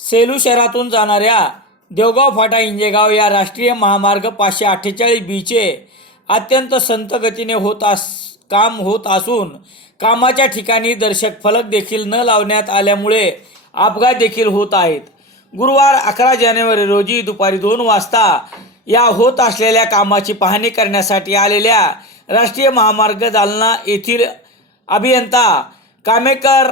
सेलू शहरातून जाणाऱ्या देवगाव फाटा इंजेगाव या राष्ट्रीय महामार्ग पाचशे अठ्ठेचाळीस बीचे अत्यंत संत गतीने होत अस काम होत असून कामाच्या ठिकाणी दर्शक फलक देखील न लावण्यात आल्यामुळे अपघात देखील होत आहेत. गुरुवार अकरा जानेवारी रोजी दुपारी दोन वाजता या होत असलेल्या कामाची पाहणी करण्यासाठी आलेल्या राष्ट्रीय महामार्ग जालना येथील अभियंता कामेकर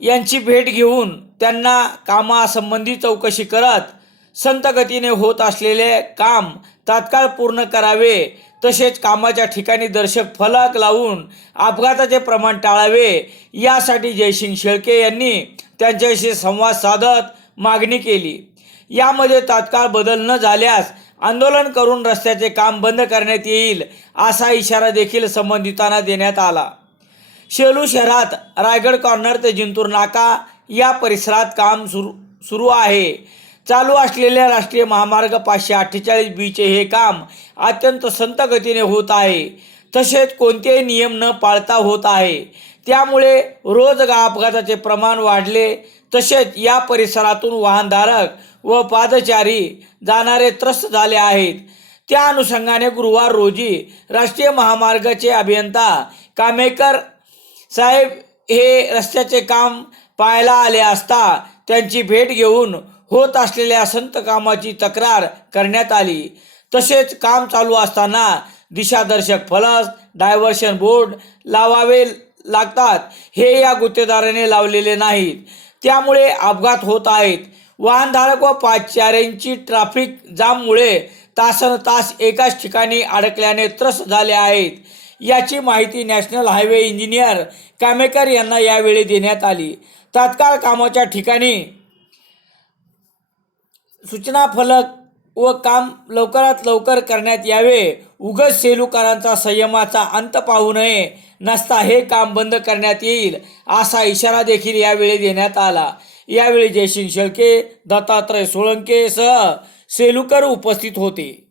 यांची भेट घेऊन त्यांना कामासंबंधी चौकशी करत संतगतीने होत असलेले काम तात्काळ पूर्ण करावे तसेच कामाच्या ठिकाणी दर्शक फलक लावून अपघाताचे प्रमाण टाळावे यासाठी जयसिंग शेळके यांनी त्यांच्याशी संवाद साधत मागणी केली. यामध्ये तात्काळ बदल न झाल्यास आंदोलन करून रस्त्याचे काम बंद करण्यात येईल असा इशारा देखील संबंधितांना देण्यात आला. शेलू शहरात रायगड कॉर्नर ते जिंतूर नाका या परिसरात काम सुरू सुरू आहे. चालू असलेल्या राष्ट्रीय महामार्ग पाचशे अठ्ठेचाळीस बीचे हे काम अत्यंत संत गतीने होत आहे. तसेच कोणतेही नियम न पाळता होत आहे. त्यामुळे रोज अपघाताचे प्रमाण वाढले. तसेच या परिसरातून वाहनधारक व पादचारी जाणारे त्रस्त झाले आहेत. त्या अनुषंगाने गुरुवार रोजी राष्ट्रीय महामार्गाचे अभियंता कामेकर साहेब हे रस्त्याचे काम पाहायला आले असता त्यांची भेट घेऊन होत असलेल्या संत कामाची तक्रार करण्यात आली. तसेच काम चालू असताना दिशादर्शक फलक डायव्हर्शन बोर्ड लावावे लागतात. हे या गुत्तेदाराने लावलेले नाहीत. त्यामुळे अपघात होत आहेत. वाहनधारक व पादचाऱ्यांची ट्रॅफिक जाममुळे तासन तास एकाच ठिकाणी अडकल्याने त्रस्त झाले आहेत. याची माहिती नॅशनल हायवे इंजिनियर कामेकर यांना यावेळी देण्यात आली. तात्काळ कामाच्या ठिकाणी सूचना फलक व काम लवकरात लवकर करण्यात यावे. उगस सेलुकारांचा संयमाचा अंत पाहू नये. नसता हे काम बंद करण्यात येईल असा इशारा देखील यावेळी देण्यात आला. यावेळी जयसिंग शेळके दत्तात्रय सोळंके सह सेलूकर उपस्थित होते.